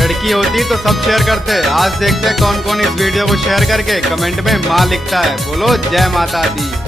लड़की होती तो सब शेयर करते। आज देखते हैं कौन कौन इस वीडियो को शेयर करके कमेंट में माँ लिखता है। बोलो जय माता दी।